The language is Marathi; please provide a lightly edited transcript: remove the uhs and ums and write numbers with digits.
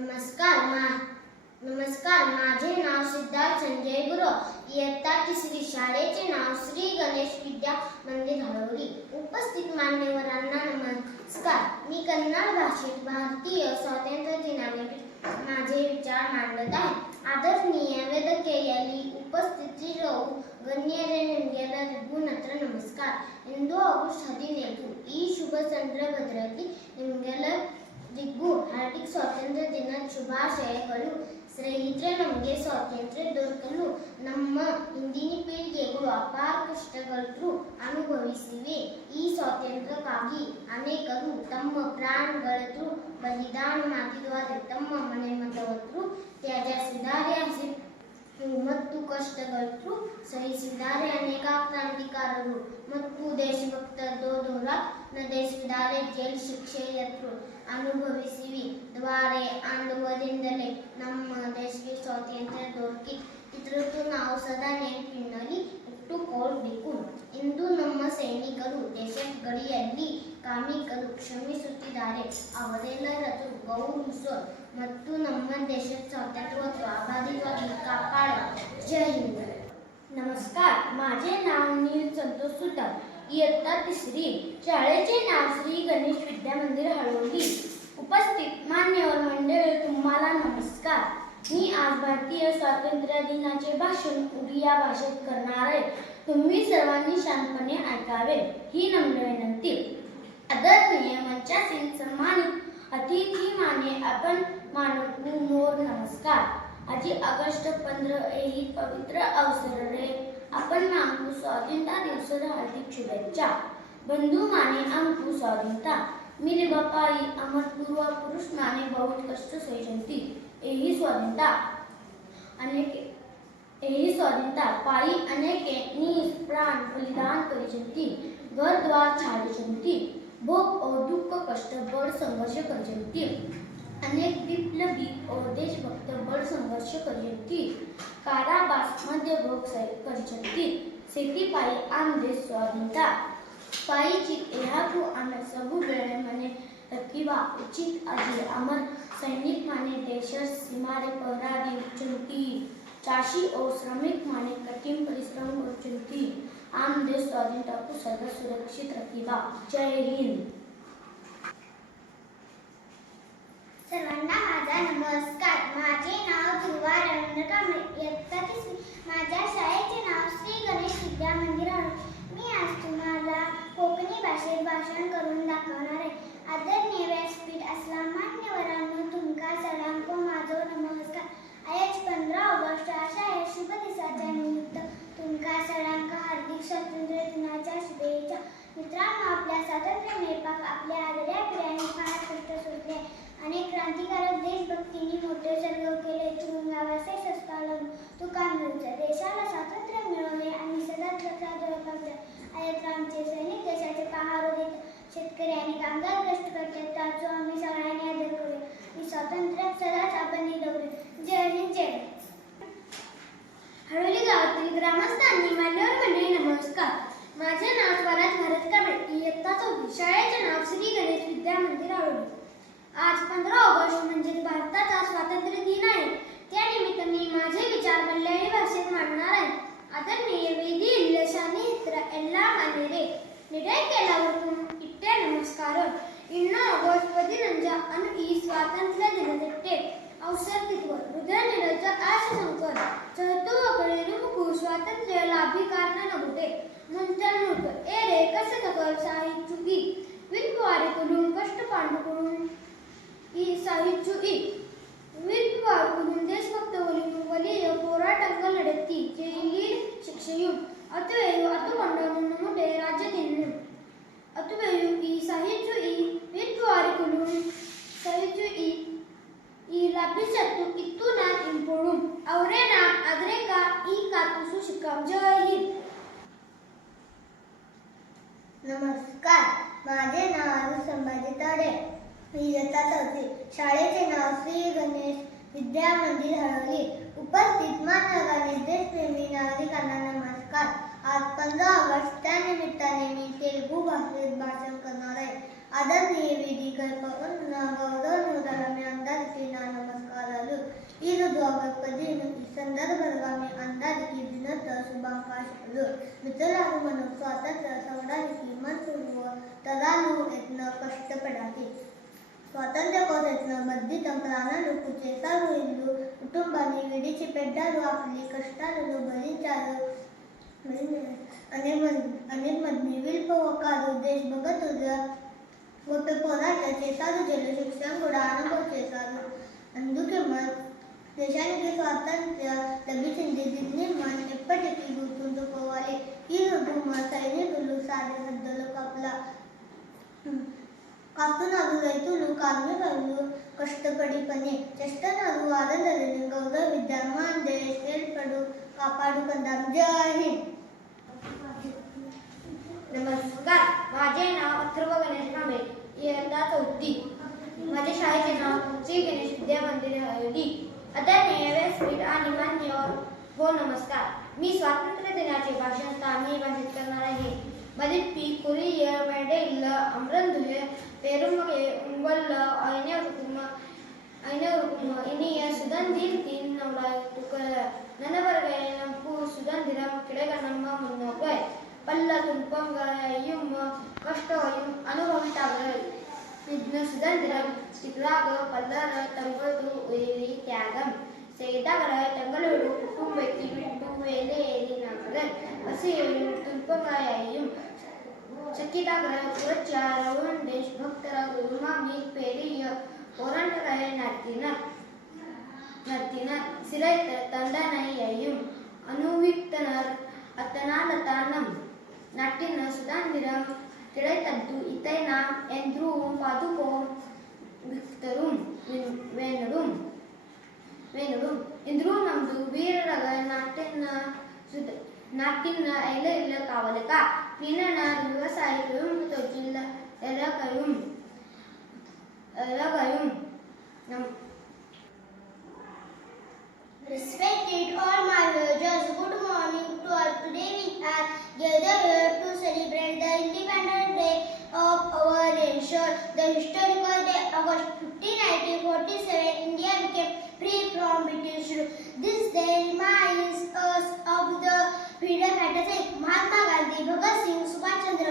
नमस्कार, माझे नाव सिद्धार्थ संजय गुरव। इयत्ता 3री, शाळेचे नाव श्री गणेश विद्या मंदिर हळवली। उपस्थित मान्यवरांना नमस्कार। मी कन्नड भाषेत भारतीय स्वातंत्र्य दिनानिमित्त माझे विचार मांडत आहे। आदरणीय ವೇದಿಕೆಯಲ್ಲಿ ಉಪಸ್ಥಿತರಿರುವ ಗಣ್ಯರೇ ನಿಮಗೆಲ್ಲರಿಗೂ ನನ್ನ ನಮಸ್ಕಾರ। ಇಂದು ಆಗಸ್ಟ್ 15 ಈ ಶುಭ ಸಂದರ್ಭದಲ್ಲಿ ನಿಮಗೆಲ್ಲರಿಗೂ ಹಾರ್ದಿಕ ಸ್ವಾತಂತ್ರ್ಯ ದಿನದ ಶುಭಾಶಯಗಳು। ಸ್ನೇಹಿತರೆ, ನಮಗೆ ಸ್ವಾತಂತ್ರ್ಯ ದೊರಕಲು ನಮ್ಮ ಹಿಂದಿನ ಪೀಳಿಗೆಗಳು ಅಪಾರ ಕಷ್ಟಗಳನ್ನು ಅನುಭವಿಸಿವೆ। ಈ ಸ್ವಾತಂತ್ರ್ಯಕ್ಕಾಗಿ ಅನೇಕರು ತಮ್ಮ ಪ್ರಾಣಗಳನ್ನು ಬಲಿದಾನ ಮಾಡಿದ್ದಾರೆ, ತಮ್ಮ ಮನೆ ಮತವನ್ನು ತ್ಯಾಜಿಸಿದ್ದಾರೆ ಮತ್ತು ಕಷ್ಟಗಳನ್ನು ಸಹಿಸಿದ್ದಾರೆ। ಅನೇಕ ಕ್ರಾಂತಿಕಾರರು ಮತ್ತು ದೇಶಭಕ್ತ ಯೋಧರು ನಡೆಸಿದ್ದಾರೆ, ಜೈಲು ಶಿಕ್ಷೆಯನ್ನು ಅನುಭವಿಸಿದ್ದಾರೆ। ಆಂದೋಲನದಿಂದಲೇ ನಮ್ಮ ದೇಶಕ್ಕೆ ಸ್ವಾತಂತ್ರ್ಯ ದೊರಕಿತು, ಇದನ್ನು ನಾವು ಸದಾ ನೆನಪಿನಲ್ಲಿ ಇಟ್ಟುಕೊಳ್ಳಬೇಕು। ಇಂದು ನಮ್ಮ ಸೈನಿಕರು ದೇಶದ ಗಡಿಯಲ್ಲಿ ಕಾರ್ಮಿಕರು ಶ್ರಮಿಸುತ್ತಿದ್ದಾರೆ, ಅವರೆಲ್ಲರನ್ನು ಗೌರವಿಸೋಣ ಮತ್ತು ನಮ್ಮ ದೇಶದ स्वातंत्र्य अबाधितವಾಗಿ कापाळा। जय हिंद। नमस्कार, माझे नाव नील संतोष सुतार। इयत्ता 3री, शाळेचे नाव श्री गणेश विद्या मंदिर हळवली। उपस्थित मान्यवर मंडळी, तुम्हाला नमस्कार। मी आज भारतीय स्वातंत्र्य दिनाचे भाषण उडिया भाषेत करणार आहे। तुम्ही सर्वांनी शांतपणे ऐकावे, ही नम्र विनंती। आदरणीय मंचासीन सन्मानित अतिथी माने आपण मानवू मोर नमस्कार। आज ऑगस्ट 15 ही पवित्र अवसर रे आपण मानू स्वाधीनता दिवसाच्या हार्दिक शुभेच्छा। बंधू माने आमकू स्वाधीनता मेरे बापाई अमर पूर्व पुरुष माने बहुत कष्ट सहिचंती। यही स्वाधीनता पाई अनेके निज प्राण बलिदान करिचंती, घर द्वार छाडिचंती, भोग और दुःख कष्ट बड़ संघर्ष करिचंती। अनेक विप्लवी और देशभक्त बड़ संघर्ष करिचंती, कारावास मध्य भोग करिचंती। सेठी पाई आम देश स्वाधीनता पाईची एहाकू आमे सबु बेळे मने रखिवा उचित आदि अमर सैनिक माने देशर सीमारे पहरा दिचंती, चाषी और श्रमिक माने कठिन परिश्रम करिचंती। आम देश स्वाधीनता को सदा सुरक्षित रखिवा। जय हिंद। सर्वांना माझा नमस्कार। माझे नाव ध्रुवा रवींद्र कांबळे। इयत्ता 3री, माझ्या शाळेचे नाव श्री गणेश विद्या मंदिर हळवली। मी आज तुम्हाला कोकणी भाषेत भाषण करून दाखवणार आहे। आदरणीय व्यासपीठ असला मान्यवरांनो, तुमका सगळ्यांको माझो नमस्कार। आज 15 ऑगस्ट अशा या शुभ दिवसाच्या निमित्त तुमका सगळ्यांका हार्दिक स्वातंत्र्य दिनाच्या शुभेच्छा। मित्रांनो, आपल्या स्वातंत्र्य मिळपाक आपल्या आदल्या पिढ्यांनी फार कष्ट सोसले। अनेक क्रांतिकारक देशभक्तींनी मोठे सर्व केले, तुरुंगवासी शस्त्रावरून तुका मिळवूच्या देशाला स्वातंत्र्य मिळवले आणि सदाच लक्षात ठेवले। आज आमचे सैनिक देशाचे पहार देत, शेतकरी आणि कामगार कष्ट करतात, त्याचो आम्ही सगळ्यांनी आदर करूया आणि स्वातंत्र्यात सदाच आपण निवडूया। जय हिंद। जय हळवली गावातील ग्रामस्थांनी मान्यवर मंडळी नमस्कार। माझे नाव स्वराज भारत कांबळे। इयत्ता 4री, शाळेचे नाव श्री गणेश विद्या मंदिर हळवली। आज 15 ऑगस्ट म्हणजे भारताचा स्वातंत्र्य दिन आहे। त्यानिमित्त मी माझे विचार मल्याळी भाषेत मांडणार आहे। आदरणीय ವೇದಿಕೆಯಲ್ಲಿ ಶಾನಿತ್ರ ಎಲ್ಲ ಮನೆಯರೇ ನಿಡೈಕೆಲ್ಲವರಿಗೂ ಇಟ್ಟೆ ನಮಸ್ಕಾರ। ಇನ್ನು ಆಗಸ್ಟ್ 15 ಅನ್ನು ಈ ಸ್ವಾತಂತ್ರ್ಯ ದಿನದಟ್ಟೆ अवसरतित्व हृदयनिरज आश संकर चहतुकडे रुमकू स्वातंत्र्य लाभी कारण नव्हते नंतर नव्हतं ए रे कसे सकल साहित्युगी विणवारी करून कष्ट पांडुकडून ही साहित्युगी विणवारी करून देशभक्त वली ಹೋರಾಟಂಗ ನಡೆತಿ ಜೈಲಿ ಶಿಕ್ಷೆಯು ಅತುವೆಯು ಅತುಕೊಂಡನು ನಮ್ಮುಡೆ ರಾಜ್ಯದಿಂದ ಅತುವೆಯು ಈ ಸಾಹಿತ್ಯ ಈ ವಿಣವಾರಿ ಕरून ಸಾಹಿತ್ಯ ಈ लाभीसत्तू इतुना इंपोळून औरे नाम आदरे का ई कातुसु शिकाम। जय हिंद। नमस्कार, माझे नाव संभाजी ताडे। इयत्ता 4री, शाळेचे नाव श्री गणेश विद्या मंदिर हळवली। उपस्थित मान्यवरांनी देशप्रेमी नागरिकांना नमस्कार। आज 15 ऑगस्ट, त्यानिमित्ताने मी तेलुगू भाषेत भाषण करणार आहे। आदरणीय ವೇದಿಕೆಯ ಗೌರವಾನ್ವಿತರಾಮಿ అందరికీ నా నమస్కారాలు. ఈరోజు ఆగస్టు 15 ఈ సందర్భంగా మీ అందరికీ దినోత్సవ శుభాకాంక్షలు. మిత్రులారా, మనం స్వాతంత్ర సమరానికి మనుషులు తరాలు ఎన్నో కష్టపడాలి. స్వాతంత్ర్యం కోసం ఎన్నో బద్ధితం ప్రాణాలు చేశారు. ఇల్లు కుటుంబాన్ని విడిచిపెట్టారు. आपली కష్టాలను భరించారు. अनेक निविल పోకారు. దేశభక్తులుగా గొప్ప పోరాటం చేశారు. జైలు శిక్షణ కూడా అనుభవం చేశారు. అందుకే మన దేశానికి స్వాతంత్ర్యం లభించింది. దీన్ని మనం ఎప్పటికీ గుర్తుంచుకోవాలి. ఈరోజు మన సైనికులు సరిహద్దుల కాస్తున్నారు. రైతులు కార్మికులు కష్టపడి పని చేస్తున్నారు. ఆనందాన్ని గౌరవిద్దాం. మన దేశ ఏర్పడు कापाडून जय हिंद. नमस्कार, माझे नाव अथर्व गणेश कांबळे, इयत्ता 4. माझ्या शाळेचे नाव श्री गणेश विद्या मंदिर हळदी. आदरणीय व्यासपीठ आणि मान्यवर हो नमस्कार. मी स्वातंत्र्य दिनाचे भाषण तामिळ भाषेत करणार आहे. मधील पीक कुरिय मेडेल अमरंधुये पेरुमगे उंगल ಐನೂರು ಇನಿಯ ಸುಗಂಧಿಲ್ ತಿನ್ನೋಳ ತುಕಳ ನನಬರಗೈನಂಪು ಸುಗಂಧಿರಂ ಕೆಳಗ ನಮ್ಮ ಮುನ್ನೋಗೈ ಪಲ್ಲ ತುಂಪಂಗಯುಂ ಕಷ್ಟವಯುಂ ಅನುಭವಿತಾಗೈ ಇದ್ನ ಸುಗಂಧಿರಂ ಚಿತ್ರಾಗ ಪಲ್ಲರ ತಂಗದು ಉಯಿರಿ ತ್ಯಾಗಂ ಸೇದಾಗರ ತಂಗಳೂರು ಕುಟುಂಬಕ್ಕೆ ಬಿಟ್ಟು ವೇಲೆ ಏರಿನಾಗರೆ ಹಸಿಯು ತುಂಪಂಗಯಂ ಚಕ್ಕಿದಾಗರ ಉರಚಾರವಂ ದೇಶಭಕ್ತರ ಗುರುಮಾಮಿ ಪೇರಿಯ ಹೋರಾಟಗಾರ നടത്തിനാർ സിറൈ തണ്ടനയും അനുവിക്തനർ അത്തനാലത്താനം നട്ടിന സുതാന്തിരം കിടത്തദ്ദു ഇത്തൈനാം എന്ത്രുവും പാതുകവും വിക്തരും വേനടും ಇಂದ್ರೂ ನಮ್ದು ವೀರರಗ ನಾಟಿನ ಐಲ ಇಲ್ಲ ಕಾವಲಕ ಪೀನನ ವ್ಯವಸಾಯಿಗಳು ತೊಜಿಲ್ಲ ಎರಗയും Respected all my viewers, good morning to all. Today we are gathered here to celebrate the Independence Day of our nation. The historical day, August 15, 1947, India became free from British rule. This day reminds us of the freedom fighters like Mahatma Gandhi, Bhagat Singh, Subhash Chandra